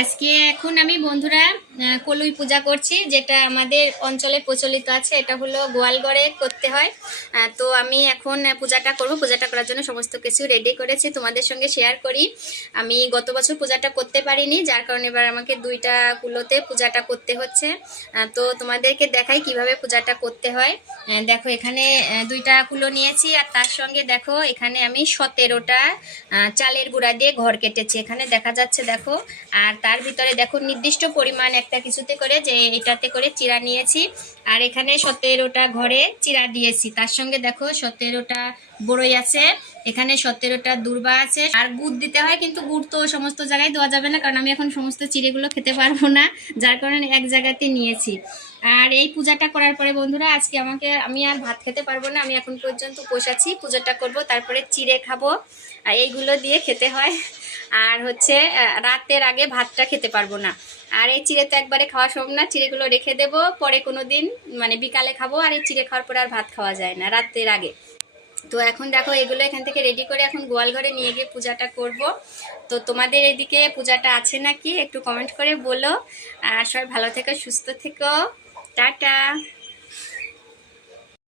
আজকে এখন আমি বন্ধুরা কলুই পূজা করছি, যেটা আমাদের অঞ্চলে প্রচলিত আছে। এটা হলো গোয়ালঘরে করতে হয়। তো আমি এখন পূজাটা করব। পূজাটা করার জন্য সমস্ত কিছু রেডি করেছি, তোমাদের সঙ্গে শেয়ার করি। আমি গত বছর পূজাটা করতে পারিনি, যার কারণে এবার আমাকে দুইটা কুলোতে পূজাটা করতে হচ্ছে। তো তোমাদেরকে দেখাই কিভাবে পূজাটা করতে হয়। দেখো এখানে দুইটা কুলো নিয়েছি, আর তার সঙ্গে দেখো এখানে আমি 17টা চালের গুঁড়া দিয়ে ঘর কেটেছি, এখানে দেখা যাচ্ছে দেখো। আর তার ভিতরে দেখো নির্দিষ্ট পরিমাণ একটা কিছুতে করে, যে এটাতে করে চিরা নিয়েছি। আর এখানে 17টা ঘরে চিরা দিয়েছি, তার সঙ্গে দেখো 17টা বড়ই আছে, এখানে 17টা দূর্বা আছে। আর গুড় দিতে হয়, কিন্তু গুড় তো সমস্ত জায়গায় দেওয়া যাবে না, কারণ আমি এখন সমস্ত চিড়েগুলো খেতে পারবো না, যার কারণে এক জায়গাতে নিয়েছি। আর এই পূজাটা করার পরে বন্ধুরা আজকে আমি আর ভাত খেতে পারবো না। আমি এখন পর্যন্ত উপোস আছি, পুজোটা করব, তারপরে চিড়ে খাবো। আর এইগুলো দিয়ে খেতে হয়। আর হচ্ছে রাতের আগে ভাতটা খেতে পারবো না। আর এই চিড়ে তো একবারে খাওয়া সম্ভব না, চিড়েগুলো রেখে দেবো, পরে কোনো দিন মানে বিকালে খাবো। আর এই চিড়ে খাওয়ার পরে আর ভাত খাওয়া যায় না রাতের আগে। তো এখন দেখো এগুলো এখান থেকে রেডি করে এখন গোয়াল ঘরে নিয়ে গিয়ে পূজাটা করব। তো তোমাদের এদিকে পূজাটা আছে নাকি একটু কমেন্ট করে বলো। আর সবাই ভালো থেকো, সুস্থ থেকো। টাটা।